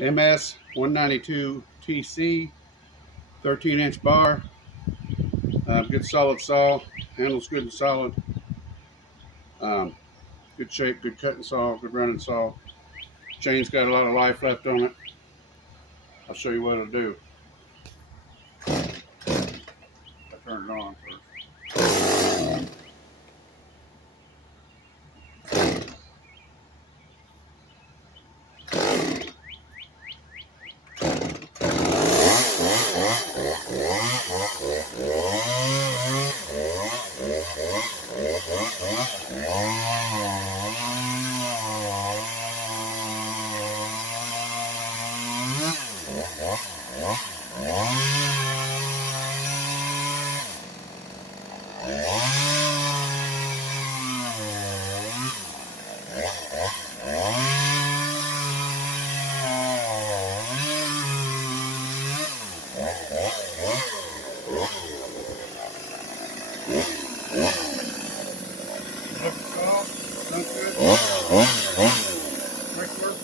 MS 192 TC, 13-inch bar, good solid saw, handles good and solid, good shape, good cutting saw, good running saw. Chain's got a lot of life left on it. I'll show you what it'll do. I turn it on first. Sounds good. Regular.